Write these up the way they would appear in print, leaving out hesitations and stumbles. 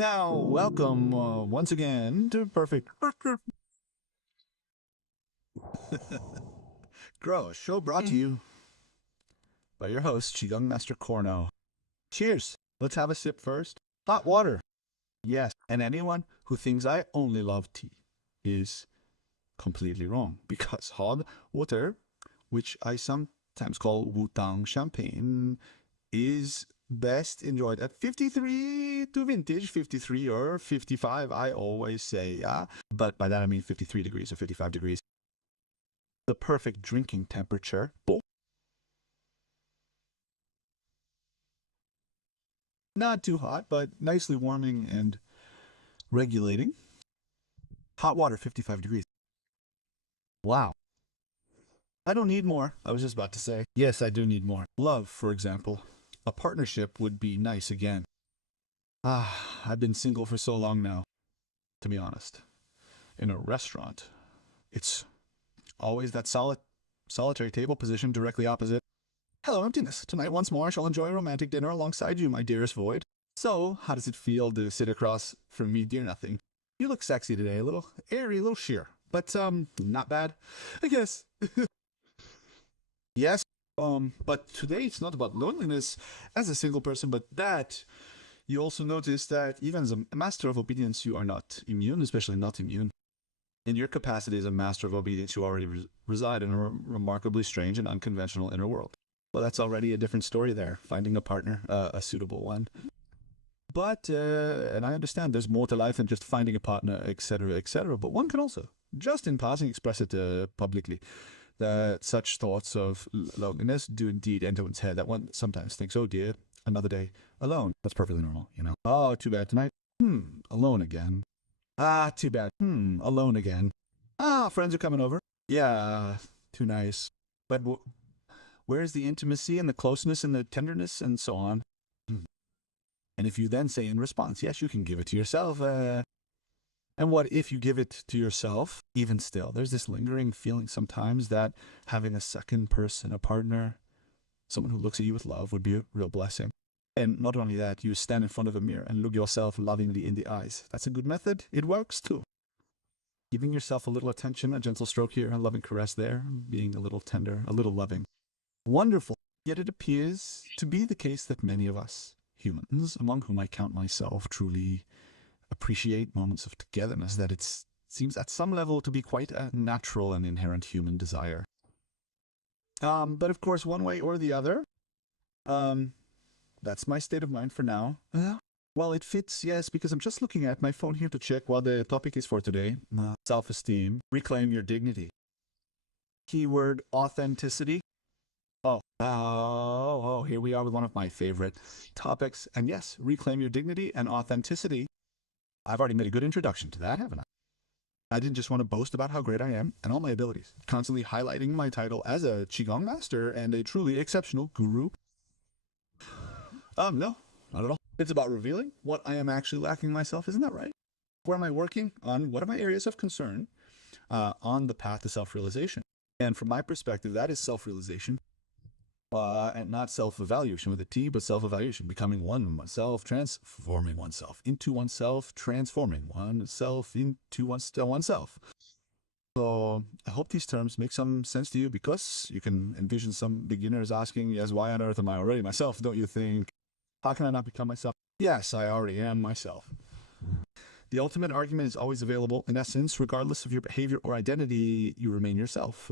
Now, welcome once again to Perfect Grow, a show brought to you by your host, Qi Gong Master Corno. Cheers. Let's have a sip first. Hot water. Yes, and anyone who thinks I only love tea is completely wrong, because hot water, which I sometimes call Wu-Tang champagne, is best enjoyed at 53 to vintage, 53 or 55, I always say, yeah. But by that I mean 53 degrees or 55 degrees. The perfect drinking temperature. Not too hot, but nicely warming and regulating. Hot water, 55 degrees. Wow. I don't need more. I was just about to say, yes, I do need more. Love, for example. A partnership would be nice again. I've been single for so long now, to be honest. In a restaurant, it's always that solitary table position directly opposite. Hello, emptiness. Tonight once more I shall enjoy a romantic dinner alongside you, my dearest void. So, how does it feel to sit across from me, dear nothing? You look sexy today, a little airy, a little sheer, but not bad, I guess. Yes, but today it's not about loneliness as a single person, but that you also notice that even as a master of obedience, you are not immune, especially not immune. In your capacity as a master of obedience, you already reside in a remarkably strange and unconventional inner world. Well, that's already a different story there, finding a partner, a suitable one. But, and I understand there's more to life than just finding a partner, etc., but one can also, just in passing, express it publicly. That such thoughts of loneliness do indeed enter one's head, that one sometimes thinks, oh dear, another day alone. That's perfectly normal, you know. Oh, too bad tonight. Alone again. Ah, too bad. Alone again. Ah, friends are coming over. Yeah, too nice. But where's the intimacy and the closeness and the tenderness and so on? And if you then say in response, yes, you can give it to yourself. And what if you give it to yourself? Even still, there's this lingering feeling sometimes that having a second person, a partner, someone who looks at you with love would be a real blessing. And not only that, you stand in front of a mirror and look yourself lovingly in the eyes. That's a good method. It works too. Giving yourself a little attention, a gentle stroke here, a loving caress there, being a little tender, a little loving. Wonderful. Yet it appears to be the case that many of us, humans, among whom I count myself, truly appreciate moments of togetherness, that it seems at some level to be quite a natural and inherent human desire. But of course, one way or the other, that's my state of mind for now. Well, it fits, yes, because I'm just looking at my phone here to check what the topic is for today. Self-esteem, reclaim your dignity. Keyword authenticity. Oh, here we are with one of my favorite topics. And yes, reclaim your dignity and authenticity. I've already made a good introduction to that, haven't I? I didn't just want to boast about how great I am and all my abilities, constantly highlighting my title as a Qigong master and a truly exceptional guru. No, not at all. It's about revealing what I am actually lacking myself, isn't that right? Where am I working on? What are my areas of concern on the path to self-realization? And from my perspective, that is self-realization. And not self-evaluation with a T, but self-evaluation, becoming one with oneself, transforming oneself into oneself, transforming oneself into oneself. So I hope these terms make some sense to you, because you can envision some beginners asking, yes, why on earth am I already myself, don't you think? How can I not become myself? Yes, I already am myself. The ultimate argument is always available. In essence, regardless of your behavior or identity, you remain yourself.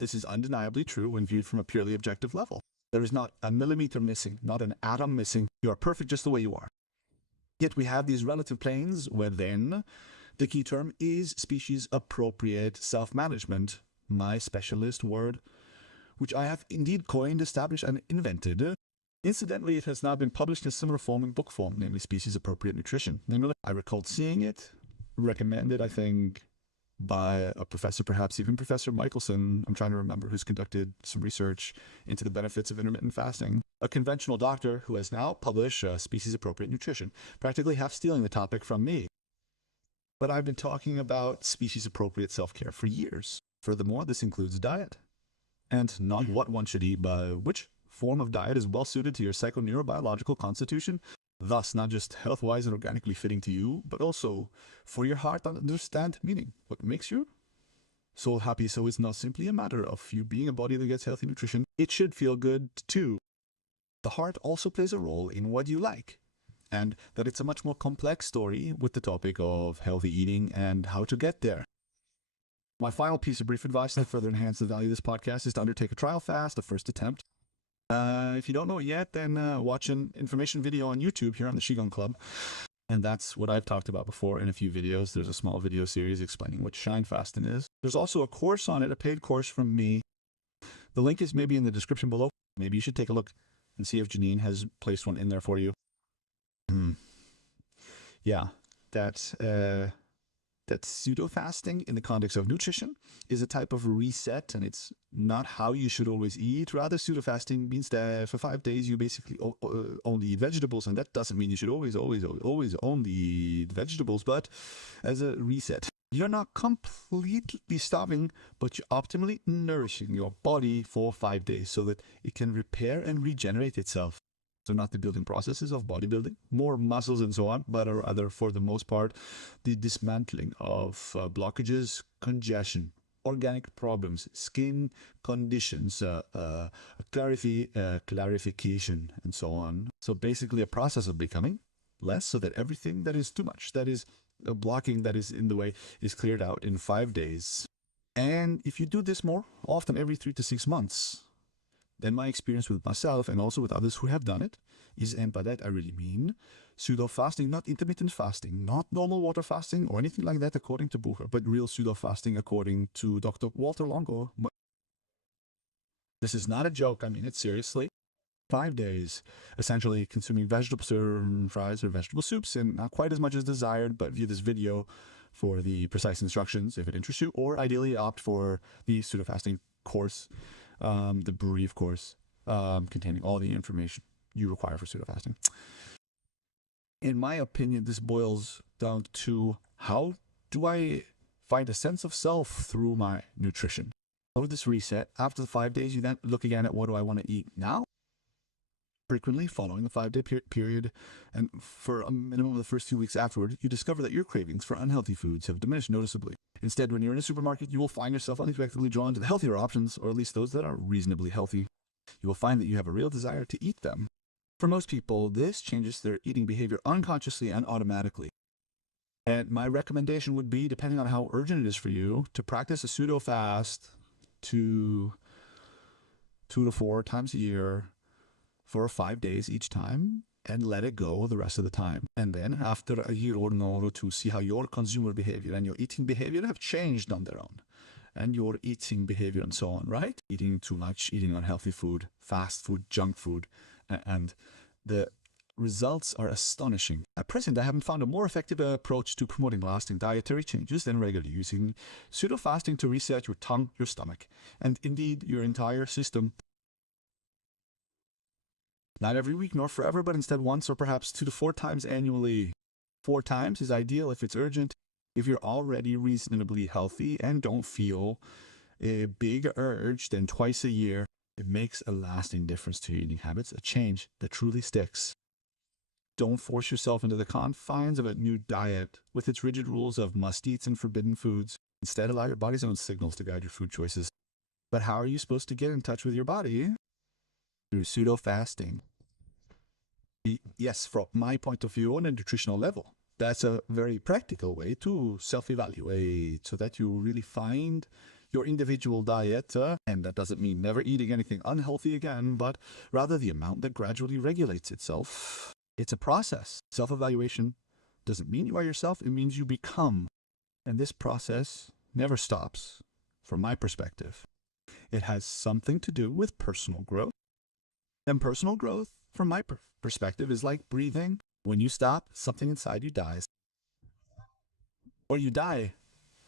This is undeniably true when viewed from a purely objective level. There is not a millimeter missing, not an atom missing. You are perfect just the way you are. Yet we have these relative planes where then the key term is species-appropriate self-management, my specialist word, which I have indeed coined, established, and invented. Incidentally, it has now been published in a similar form in book form, namely Species-Appropriate Nutrition. I recalled seeing it, recommended, I think, by a professor, perhaps even Professor Michelson, I'm trying to remember, who's conducted some research into the benefits of intermittent fasting. A conventional doctor who has now published Species-Appropriate Nutrition, practically half stealing the topic from me. But I've been talking about species-appropriate self-care for years. Furthermore, this includes diet. And not what one should eat, but which form of diet is well suited to your psychoneurobiological constitution. Thus, not just health-wise and organically fitting to you, but also for your heart to understand meaning, what makes your soul happy. So it's not simply a matter of you being a body that gets healthy nutrition. It should feel good too. The heart also plays a role in what you like, and that it's a much more complex story with the topic of healthy eating and how to get there. My final piece of brief advice to further enhance the value of this podcast is to undertake a trial fast, a first attempt. If you don't know it yet, then watch an information video on YouTube here on the Qigongclub. And that's what I've talked about before in a few videos. There's a small video series explaining what Shine Fasting is. There's also a course on it, a paid course from me. The link is maybe in the description below. Maybe you should take a look and see if Janine has placed one in there for you. Yeah, that pseudo-fasting in the context of nutrition is a type of reset, and it's not how you should always eat. Rather, pseudo-fasting means that for 5 days you basically only eat vegetables, and that doesn't mean you should always only eat vegetables, but as a reset. You're not completely starving, but you're optimally nourishing your body for 5 days so that it can repair and regenerate itself. So not the building processes of bodybuilding, more muscles and so on, but rather for the most part, the dismantling of blockages, congestion, organic problems, skin conditions, clarification, and so on. So basically a process of becoming less so that everything that is too much, that is a blocking that is in the way, is cleared out in 5 days. And if you do this more often, every 3 to 6 months, then my experience with myself and also with others who have done it is, and by that I really mean pseudo-fasting, not intermittent fasting, not normal water fasting or anything like that according to Bucher, but real pseudo-fasting according to Dr. Walter Longo. This is not a joke, I mean it seriously. 5 days, essentially consuming vegetable fries or vegetable soups, and not quite as much as desired, but view this video for the precise instructions if it interests you, or ideally opt for the pseudo-fasting course, the brief course containing all the information you require for pseudo-fasting. In my opinion, this boils down to how do I find a sense of self through my nutrition? Over this reset, after the 5 days, you then look again at what do I want to eat now? Frequently, following the 5-day period, and for a minimum of the first 2 weeks afterward, you discover that your cravings for unhealthy foods have diminished noticeably. Instead, when you're in a supermarket, you will find yourself unexpectedly drawn to the healthier options, or at least those that are reasonably healthy. You will find that you have a real desire to eat them. For most people, this changes their eating behavior unconsciously and automatically. And my recommendation would be, depending on how urgent it is for you, to practice a pseudo-fast 2 to 4 times a year for 5 days each time, and let it go the rest of the time. And then after a year or no, to see how your consumer behavior and your eating behavior have changed on their own. And your eating behavior and so on, right? Eating too much, eating unhealthy food, fast food, junk food, and the results are astonishing. At present, I haven't found a more effective approach to promoting lasting dietary changes than regularly using pseudo-fasting to reset your tongue, your stomach, and indeed your entire system. Not every week nor forever, but instead once or perhaps 2 to 4 times annually. 4 times is ideal if it's urgent. If you're already reasonably healthy and don't feel a big urge, then twice a year. It makes a lasting difference to your eating habits, a change that truly sticks. Don't force yourself into the confines of a new diet with its rigid rules of must-eats and forbidden foods. Instead, allow your body's own signals to guide your food choices. But how are you supposed to get in touch with your body? Through pseudo-fasting. Yes, from my point of view on a nutritional level, that's a very practical way to self-evaluate so that you really find your individual diet, and that doesn't mean never eating anything unhealthy again, but rather the amount that gradually regulates itself. It's a process. Self-evaluation doesn't mean you are yourself, it means you become. And this process never stops, from my perspective. It has something to do with personal growth. And personal growth, from my perspective, is like breathing. When you stop, something inside you dies. Or you die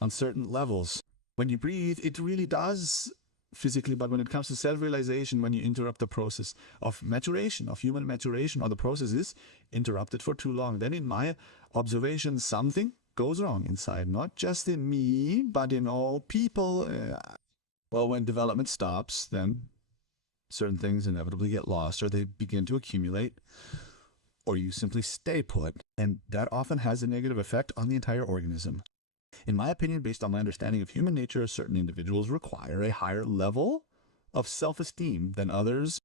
on certain levels. When you breathe, it really does physically, but when it comes to self-realization, when you interrupt the process of maturation, of human maturation, or the process is interrupted for too long, then in my observation, something goes wrong inside, not just in me, but in all people. Well, when development stops, then certain things inevitably get lost, or they begin to accumulate. or you simply stay put, and that often has a negative effect on the entire organism. In my opinion, based on my understanding of human nature, certain individuals require a higher level of self-esteem than others.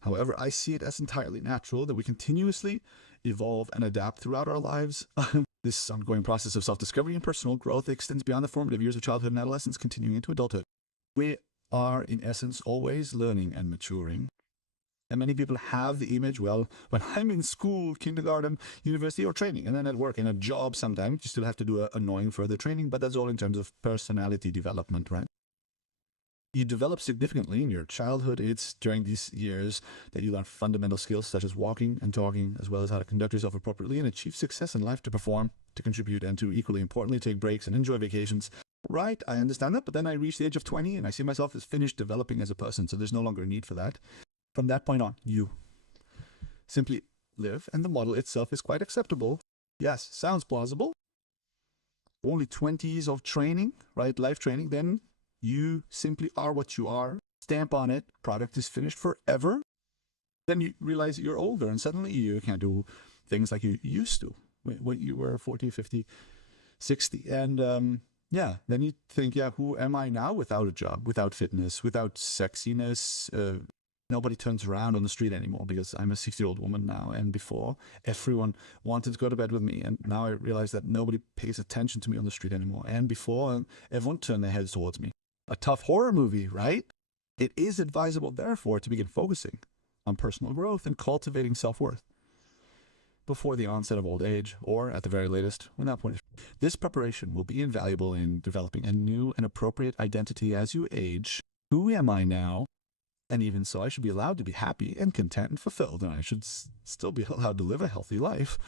However, I see it as entirely natural that we continuously evolve and adapt throughout our lives. This ongoing process of self-discovery and personal growth extends beyond the formative years of childhood and adolescence, continuing into adulthood. We are, in essence, always learning and maturing. And many people have the image, well, when I'm in school, kindergarten, university, or training, and then at work, in a job sometimes, you still have to do annoying further training, but that's all in terms of personality development, right? You develop significantly in your childhood. It's during these years that you learn fundamental skills such as walking and talking, as well as how to conduct yourself appropriately and achieve success in life, to perform, to contribute, and to, equally importantly, take breaks and enjoy vacations. Right, I understand that, but then I reach the age of 20 and I see myself as finished developing as a person, so there's no longer a need for that. From that point on, you simply live, and the model itself is quite acceptable. Yes, sounds plausible. Only 20 years of training, right, life training, then you simply are what you are. Stamp on it, product is finished forever. Then you realize you're older, and suddenly you can't do things like you used to when you were 40, 50, 60. And yeah, then you think, yeah, who am I now without a job, without fitness, without sexiness? Nobody turns around on the street anymore because I'm a 60-year-old woman now. And before, everyone wanted to go to bed with me. And now I realize that nobody pays attention to me on the street anymore. And before, everyone turned their heads towards me. A tough horror movie, right? It is advisable, therefore, to begin focusing on personal growth and cultivating self-worth before the onset of old age, or at the very latest, when that point is. This preparation will be invaluable in developing a new and appropriate identity as you age. Who am I now? And even so, I should be allowed to be happy and content and fulfilled, and I should still be allowed to live a healthy life.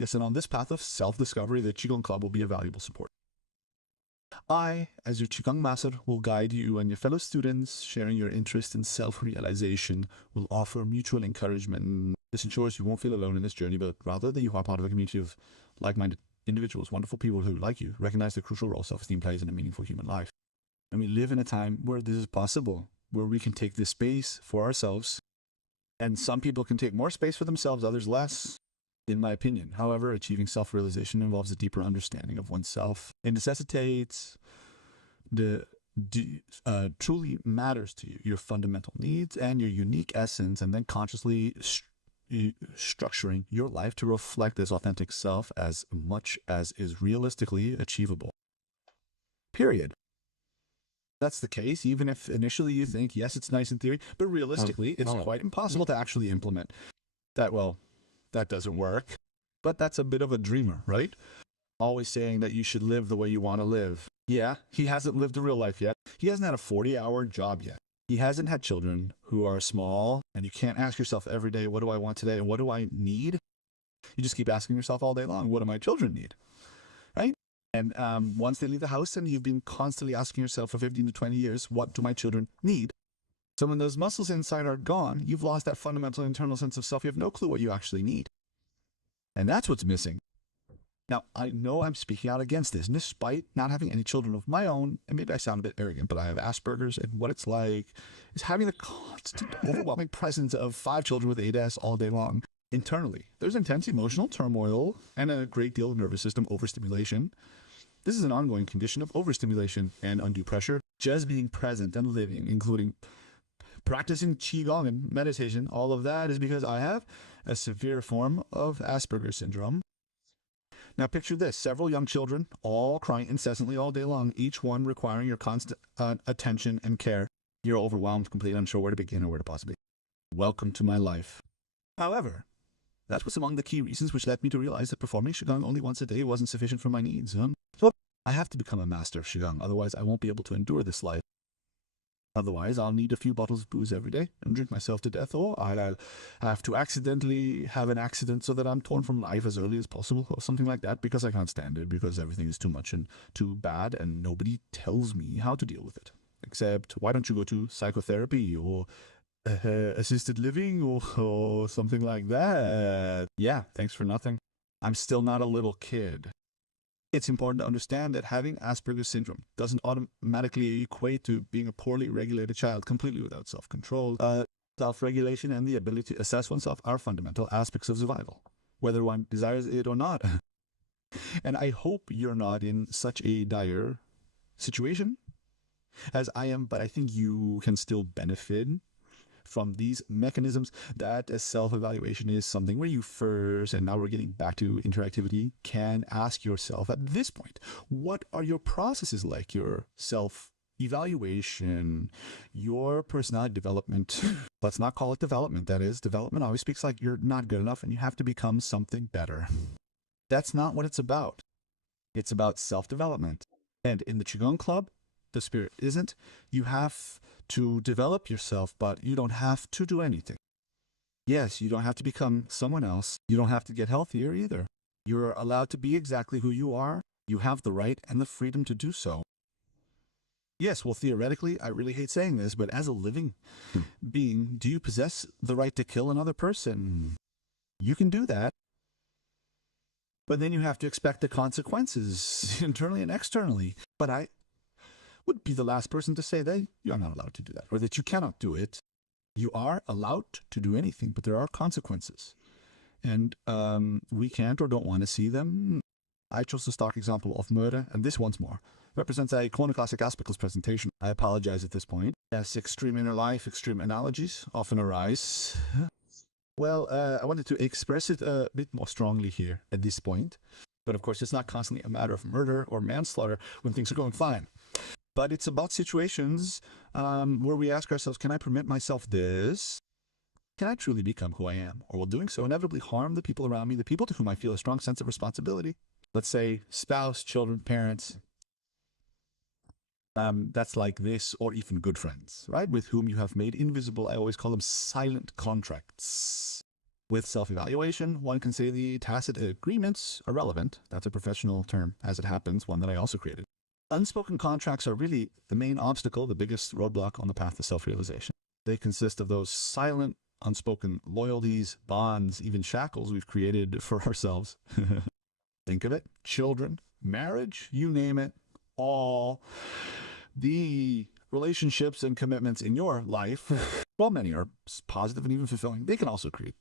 Yes, and on this path of self-discovery, the Qigongclub will be a valuable support. I, as your Qigong master, will guide you and your fellow students, sharing your interest in self-realization, will offer mutual encouragement. This ensures you won't feel alone in this journey, but rather that you are part of a community of like-minded individuals, wonderful people who, like you, recognize the crucial role self-esteem plays in a meaningful human life. And we live in a time where this is possible, where we can take this space for ourselves. And some people can take more space for themselves, others less, in my opinion. However, achieving self-realization involves a deeper understanding of oneself. It necessitates truly matters to you, your fundamental needs and your unique essence, and then consciously structuring your life to reflect this authentic self as much as is realistically achievable. Period. That's the case, even if initially you think, yes, it's nice in theory, but realistically, it's quite impossible to actually implement that. Well, that doesn't work, but that's a bit of a dreamer, right? Always saying that you should live the way you want to live. Yeah, he hasn't lived a real life yet. He hasn't had a 40-hour job yet. He hasn't had children who are small, and you can't ask yourself every day, what do I want today and what do I need? You just keep asking yourself all day long, what do my children need, right? And once they leave the house, and you've been constantly asking yourself for 15 to 20 years, what do my children need? So when those muscles inside are gone, you've lost that fundamental internal sense of self. You have no clue what you actually need. And that's what's missing. Now, I know I'm speaking out against this, and despite not having any children of my own, and maybe I sound a bit arrogant, but I have Asperger's, and what it's like is having the constant, overwhelming presence of 5 children with ADS all day long. Internally, there's intense emotional turmoil and a great deal of nervous system overstimulation. This is an ongoing condition of overstimulation and undue pressure. Just being present and living, including practicing Qi Gong and meditation, all of that is because I have a severe form of Asperger's syndrome. Now picture this, several young children, all crying incessantly all day long, each one requiring your constant attention and care. You're overwhelmed, completely unsure where to begin or where to possibly. Welcome to my life. However, that was among the key reasons which led me to realize that performing Qigong only once a day wasn't sufficient for my needs. So I have to become a master of Qigong, otherwise I won't be able to endure this life. Otherwise, I'll need a few bottles of booze every day and drink myself to death, or I'll have to accidentally have an accident so that I'm torn from life as early as possible, or something like that, because I can't stand it, because everything is too much and too bad, and nobody tells me how to deal with it. Except, why don't you go to psychotherapy, or assisted living, or something like that? Yeah, thanks for nothing. I'm still not a little kid. It's important to understand that having Asperger's syndrome doesn't automatically equate to being a poorly regulated child, completely without self-control. Self-regulation and the ability to assess oneself are fundamental aspects of survival, whether one desires it or not. And I hope you're not in such a dire situation as I am, but I think you can still benefit from these mechanisms. That as self-evaluation is something where you first, and now we're getting back to interactivity, can ask yourself at this point, what are your processes like? Your self-evaluation, your personality development. Let's not call it development. That is, development always speaks like you're not good enough and you have to become something better. That's not what it's about. It's about self-development. And in the Qigong Club, the spirit isn't. You have to develop yourself, but you don't have to do anything. Yes, you don't have to become someone else. You don't have to get healthier either. You're allowed to be exactly who you are. You have the right and the freedom to do so. Yes, well, theoretically, I really hate saying this, but as a living being, do you possess the right to kill another person? You can do that. But then you have to expect the consequences internally and externally. But I would be the last person to say that you're not allowed to do that or that you cannot do it. You are allowed to do anything, but there are consequences. And we can't or don't want to see them. I chose the stock example of Würde, and this once more represents a chronoclassic aspectless presentation. I apologize at this point. Yes, extreme inner life, extreme analogies often arise. Well, I wanted to express it a bit more strongly here at this point. But of course, it's not constantly a matter of murder or manslaughter when things are going fine. But it's about situations where we ask ourselves, can I permit myself this? Can I truly become who I am? Or will doing so inevitably harm the people around me, the people to whom I feel a strong sense of responsibility? Let's say spouse, children, parents. That's like this, or even good friends, right? With whom you have made invisible, I always call them silent contracts. With self-evaluation, one can say the tacit agreements are relevant. That's a professional term, as it happens, one that I also created. Unspoken contracts are really the main obstacle, the biggest roadblock on the path to self-realization. They consist of those silent, unspoken loyalties, bonds, even shackles we've created for ourselves. Think of it, children, marriage, you name it, all the relationships and commitments in your life, while many are positive and even fulfilling, they can also create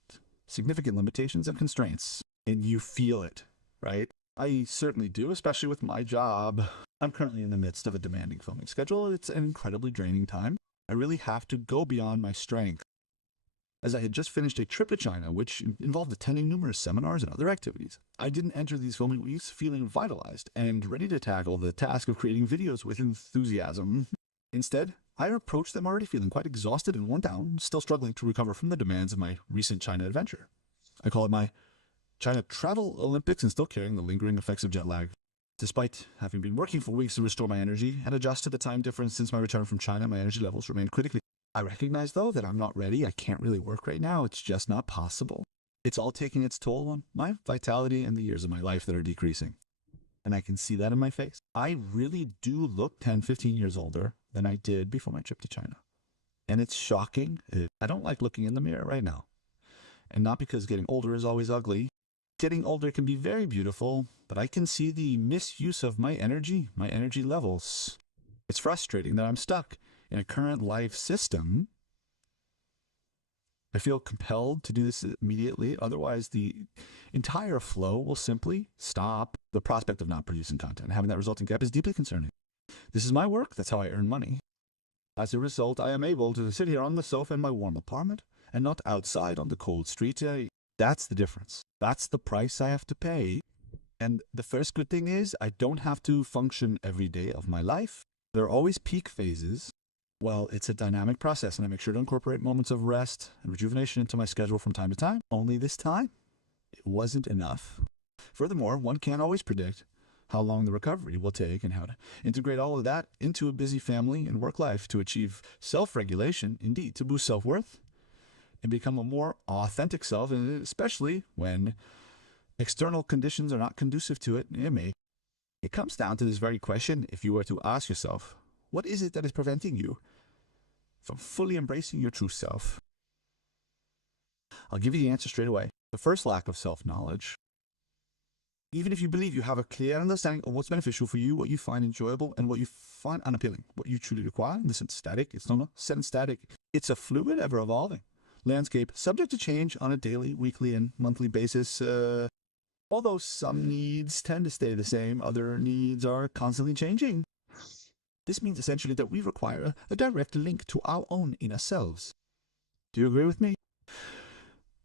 significant limitations and constraints. And you feel it, right? I certainly do, especially with my job. I'm currently in the midst of a demanding filming schedule. It's an incredibly draining time. I really have to go beyond my strength. As I had just finished a trip to China, which involved attending numerous seminars and other activities, I didn't enter these filming weeks feeling vitalized and ready to tackle the task of creating videos with enthusiasm. Instead, I approached them already feeling quite exhausted and worn down, still struggling to recover from the demands of my recent China adventure. I call it my China Travel Olympics and still carrying the lingering effects of jet lag. Despite having been working for weeks to restore my energy and adjust to the time difference since my return from China, my energy levels remain critically. I recognize, though, that I'm not ready. I can't really work right now. It's just not possible. It's all taking its toll on my vitality and the years of my life that are decreasing. And I can see that in my face. I really do look 10, 15 years older than I did before my trip to China. And it's shocking. I don't like looking in the mirror right now. And not because getting older is always ugly. Getting older can be very beautiful, but I can see the misuse of my energy levels. It's frustrating that I'm stuck in a current life system. I feel compelled to do this immediately. Otherwise, the entire flow will simply stop. The prospect of not producing content, having that resulting gap, is deeply concerning. This is my work. That's how I earn money. As a result, I am able to sit here on the sofa in my warm apartment and not outside on the cold street. That's the difference. That's the price I have to pay. And the first good thing is I don't have to function every day of my life. There are always peak phases. Well, it's a dynamic process, and I make sure to incorporate moments of rest and rejuvenation into my schedule from time to time. Only this time, it wasn't enough. Furthermore, one can't always predict how long the recovery will take and how to integrate all of that into a busy family and work life to achieve self-regulation, indeed, to boost self-worth and become a more authentic self, and especially when external conditions are not conducive to it. It comes down to this very question. If you were to ask yourself, what is it that is preventing you from fully embracing your true self? I'll give you the answer straight away. The first, lack of self-knowledge. Even if you believe you have a clear understanding of what's beneficial for you, what you find enjoyable, and what you find unappealing, what you truly require, this isn't static, it's not set and static. It's a fluid, ever-evolving landscape, subject to change on a daily, weekly, and monthly basis. Although some needs tend to stay the same, other needs are constantly changing. This means essentially that we require a direct link to our own inner selves. Do you agree with me?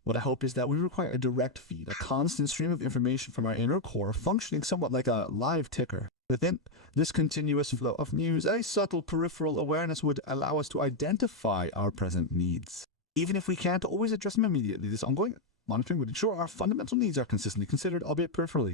What I hope is that we require a direct feed, a constant stream of information from our inner core, functioning somewhat like a live ticker. Within this continuous flow of news, a subtle peripheral awareness would allow us to identify our present needs. Even if we can't always address them immediately, this ongoing monitoring would ensure our fundamental needs are consistently considered, albeit peripherally.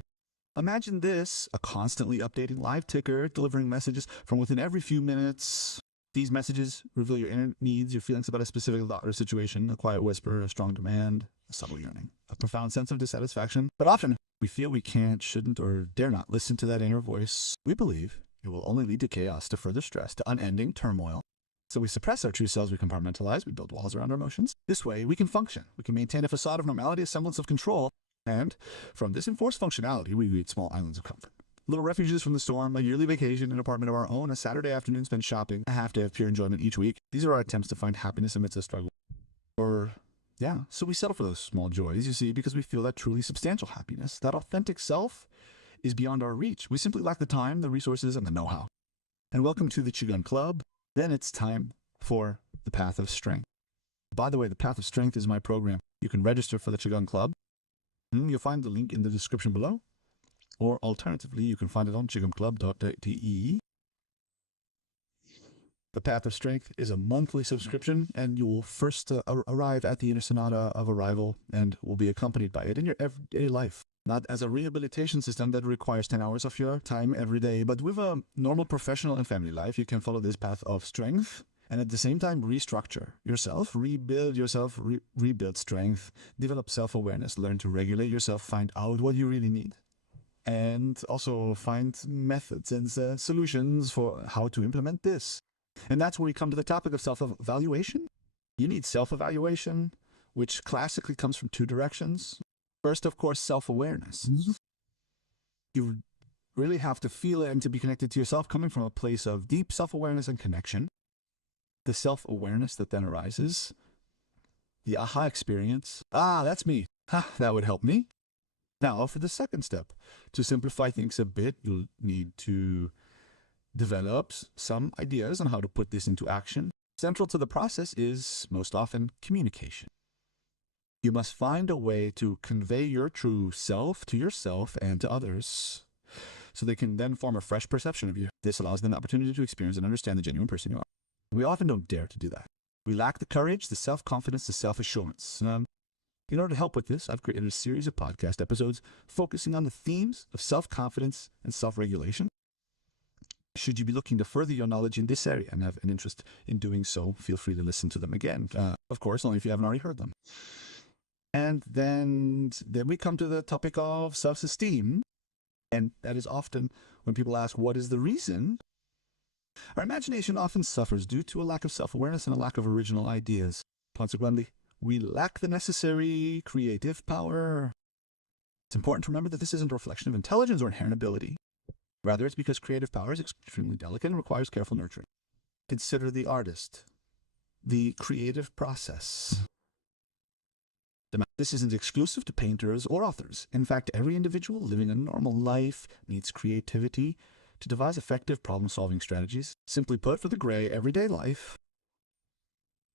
Imagine this, a constantly updating live ticker, delivering messages from within every few minutes. These messages reveal your inner needs, your feelings about a specific thought or situation, a quiet whisper, a strong demand, a subtle yearning, a profound sense of dissatisfaction. But often, we feel we can't, shouldn't, or dare not listen to that inner voice. We believe it will only lead to chaos, to further stress, to unending turmoil. So we suppress our true selves, we compartmentalize, we build walls around our emotions. This way, we can function. We can maintain a facade of normality, a semblance of control. And from this enforced functionality, we create small islands of comfort. Little refuges from the storm, a yearly vacation, an apartment of our own, a Saturday afternoon spent shopping, a half day of pure enjoyment each week. These are our attempts to find happiness amidst a struggle. So we settle for those small joys, you see, because we feel that truly substantial happiness, that authentic self, is beyond our reach. We simply lack the time, the resources, and the know-how. And welcome to the Qigongclub. Then it's time for the Path of Strength. By the way, the Path of Strength is my program. You can register for the Qigongclub. You'll find the link in the description below. Or alternatively, you can find it on qigongclub.de. The Path of Strength is a monthly subscription, and you will first arrive at the inner sonata of arrival and will be accompanied by it in your everyday life. Not as a rehabilitation system that requires 10 hours of your time every day, but with a normal professional and family life, you can follow this path of strength and at the same time restructure yourself, rebuild strength, develop self-awareness, learn to regulate yourself, find out what you really need. And also find methods and solutions for how to implement this. And that's where we come to the topic of self-evaluation. You need self-evaluation, which classically comes from two directions. First, of course, self-awareness. You really have to feel it and to be connected to yourself, coming from a place of deep self-awareness and connection. The self-awareness that then arises, the aha experience. Ah, that's me. That would help me. Now, for the second step, to simplify things a bit, you'll need to develop some ideas on how to put this into action. Central to the process is, most often, communication. You must find a way to convey your true self to yourself and to others, so they can then form a fresh perception of you. This allows them the opportunity to experience and understand the genuine person you are. We often don't dare to do that. We lack the courage, the self-confidence, the self-assurance. In order to help with this, I've created a series of podcast episodes focusing on the themes of self-confidence and self-regulation. Should you be looking to further your knowledge in this area and have an interest in doing so, feel free to listen to them again. Of course, only if you haven't already heard them. And then we come to the topic of self-esteem. And that is often when people ask, what is the reason? Our imagination often suffers due to a lack of self-awareness and a lack of original ideas. Consequently, we lack the necessary creative power. It's important to remember that this isn't a reflection of intelligence or inherent ability. Rather, it's because creative power is extremely delicate and requires careful nurturing. Consider the artist, the creative process. This isn't exclusive to painters or authors. In fact, every individual living a normal life needs creativity to devise effective problem-solving strategies. Simply put, for the gray, everyday life,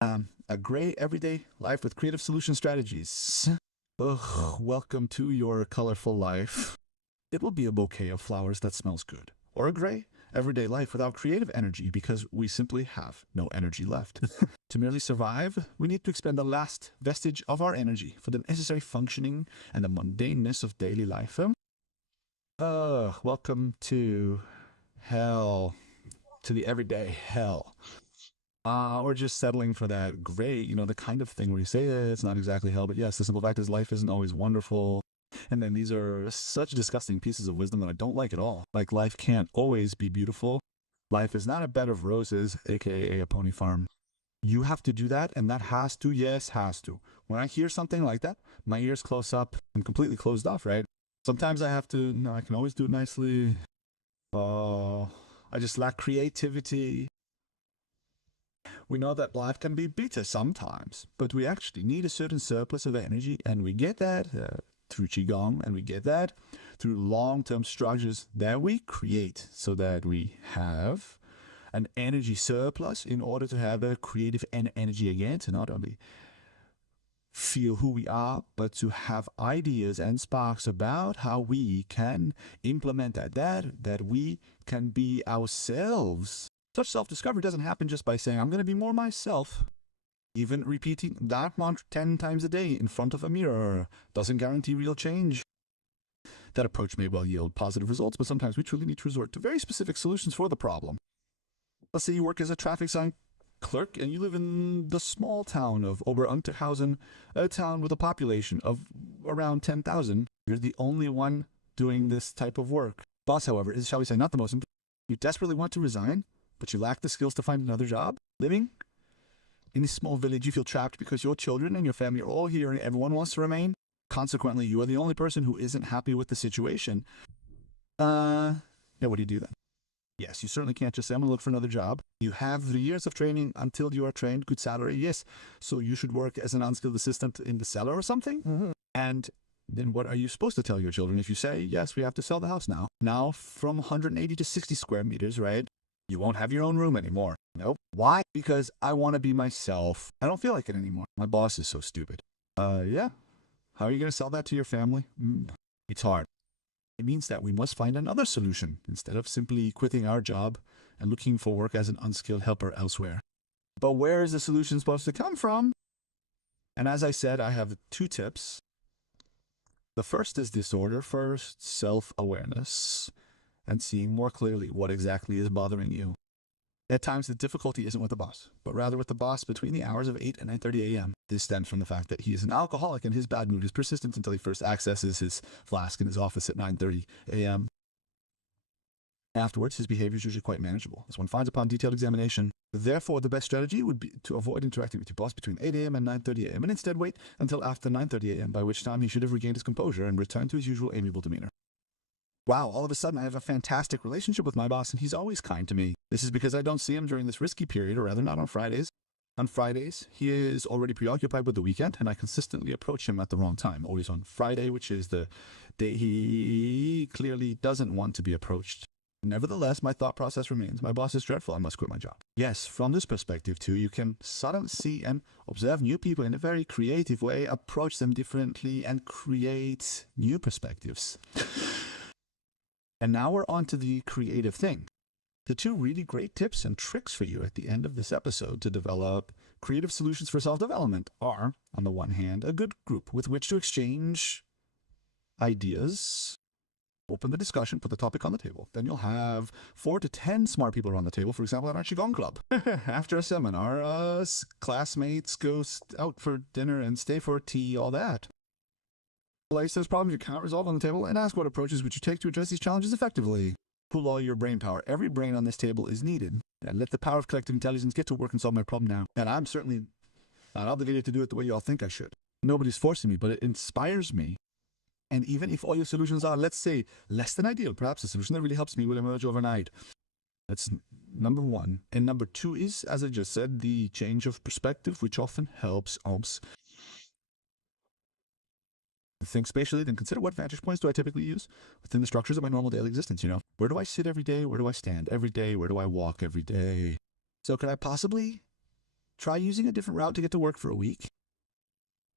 a gray, everyday life with creative solution strategies. Welcome to your colorful life. It will be a bouquet of flowers that smells good. Or a gray, everyday life without creative energy because we simply have no energy left. To merely survive, we need to expend the last vestige of our energy for the necessary functioning and the mundaneness of daily life. Welcome to hell. To the everyday hell. Or just settling for that gray, the kind of thing where you say it's not exactly hell, but yes, the simple fact is life isn't always wonderful. And then these are such disgusting pieces of wisdom that I don't like at all. Like, life can't always be beautiful. Life is not a bed of roses, aka a pony farm. You have to do that, and that has to. When I hear something like that, my ears close up. I'm completely closed off, right? Sometimes I have to, no, I can always do it nicely. I just lack creativity. We know that life can be bitter sometimes, but we actually need a certain surplus of energy, and we get that through Qi Gong, and we get that through long-term structures that we create so that we have an energy surplus in order to have a creative energy again, to not only feel who we are, but to have ideas and sparks about how we can implement that we can be ourselves. Such self-discovery doesn't happen just by saying, I'm going to be more myself. Even repeating that mantra 10 times a day in front of a mirror doesn't guarantee real change. That approach may well yield positive results, but sometimes we truly need to resort to very specific solutions for the problem. Let's say you work as a traffic sign clerk and you live in the small town of Ober-Unterhausen, a town with a population of around 10,000. You're the only one doing this type of work. Boss, however, is, shall we say, not the most important. You desperately want to resign, but you lack the skills to find another job. Living in this small village, you feel trapped because your children and your family are all here and everyone wants to remain. Consequently, you are the only person who isn't happy with the situation. Yeah, what do you do then? Yes, you certainly can't just say, I'm going to look for another job. You have 3 years of training until you are trained, good salary, yes. So you should work as an unskilled assistant in the cellar or something. Mm-hmm. And then what are you supposed to tell your children if you say, yes, we have to sell the house now? Now from 180 to 60 square meters, right? You won't have your own room anymore. Nope. Why? Because I want to be myself. I don't feel like it anymore. My boss is so stupid. Yeah. How are you going to sell that to your family? It's hard. It means that we must find another solution instead of simply quitting our job and looking for work as an unskilled helper elsewhere. But where is the solution supposed to come from? And as I said, I have 2 tips. The first is disorder first, self-awareness, and seeing more clearly what exactly is bothering you. At times, the difficulty isn't with the boss, but rather with the boss between the hours of 8 and 9:30 a.m. This stems from the fact that he is an alcoholic and his bad mood is persistent until he first accesses his flask in his office at 9:30 a.m. Afterwards, his behavior is usually quite manageable, as one finds upon detailed examination. Therefore, the best strategy would be to avoid interacting with your boss between 8 a.m. and 9:30 a.m. and instead wait until after 9:30 a.m., by which time he should have regained his composure and returned to his usual amiable demeanor. Wow, all of a sudden I have a fantastic relationship with my boss and he's always kind to me. This is because I don't see him during this risky period, or rather not on Fridays. On Fridays, he is already preoccupied with the weekend and I consistently approach him at the wrong time. Always on Friday, which is the day he clearly doesn't want to be approached. Nevertheless, my thought process remains, my boss is dreadful, I must quit my job. Yes, from this perspective too, you can suddenly see and observe new people in a very creative way, approach them differently and create new perspectives. And now we're on to the creative thing. The 2 really great tips and tricks for you at the end of this episode to develop creative solutions for self-development are, on the one hand, a good group with which to exchange ideas, open the discussion, put the topic on the table. Then you'll have 4 to 10 smart people around the table, for example, at our Qigongclub. After a seminar, classmates go out for dinner and stay for tea, all that. Place those problems you can't resolve on the table and ask what approaches would you take to address these challenges effectively. Pool all your brain power. Every brain on this table is needed. And let the power of collective intelligence get to work and solve my problem now. And I'm certainly not obligated to do it the way you all think I should. Nobody's forcing me, but it inspires me. And even if all your solutions are, let's say, less than ideal, perhaps a solution that really helps me will emerge overnight. That's number 1. And number 2 is, as I just said, the change of perspective, which often helps think spatially, then consider what vantage points do I typically use within the structures of my normal daily existence, Where do I sit every day? Where do I stand every day? Where do I walk every day? So could I possibly try using a different route to get to work for a week?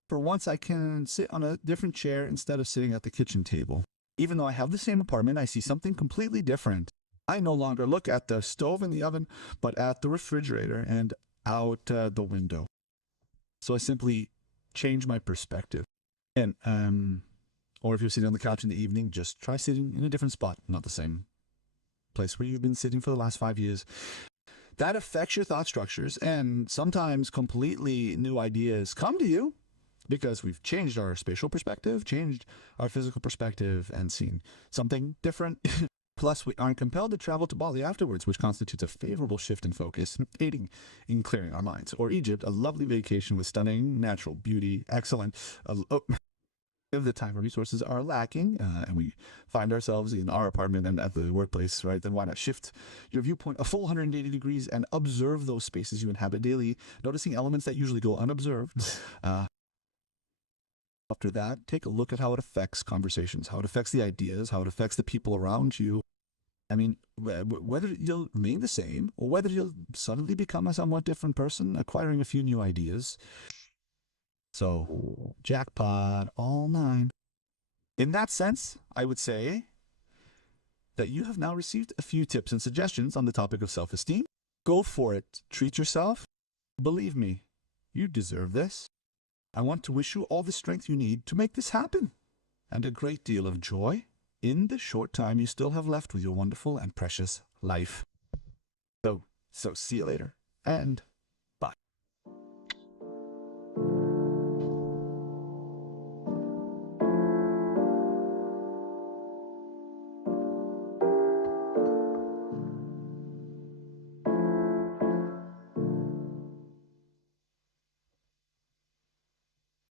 For once, I can sit on a different chair instead of sitting at the kitchen table. Even though I have the same apartment, I see something completely different. I no longer look at the stove and the oven, but at the refrigerator and out the window. So I simply change my perspective. And, or if you're sitting on the couch in the evening, just try sitting in a different spot, not the same place where you've been sitting for the last 5 years. That affects your thought structures, and sometimes completely new ideas come to you because we've changed our spatial perspective, changed our physical perspective, and seen something different. Plus, we aren't compelled to travel to Bali afterwards, which constitutes a favorable shift in focus, aiding in clearing our minds. Or Egypt, a lovely vacation with stunning natural beauty, excellent. if the time or resources are lacking, and we find ourselves in our apartment and at the workplace, right, then why not shift your viewpoint a full 180 degrees and observe those spaces you inhabit daily, noticing elements that usually go unobserved. After that, take a look at how it affects conversations, how it affects the ideas, how it affects the people around you. I mean, whether you'll remain the same or whether you'll suddenly become a somewhat different person, acquiring a few new ideas. So, jackpot, all 9. In that sense, I would say that you have now received a few tips and suggestions on the topic of self-esteem. Go for it. Treat yourself. Believe me, you deserve this. I want to wish you all the strength you need to make this happen, and a great deal of joy in the short time you still have left with your wonderful and precious life. So see you later, and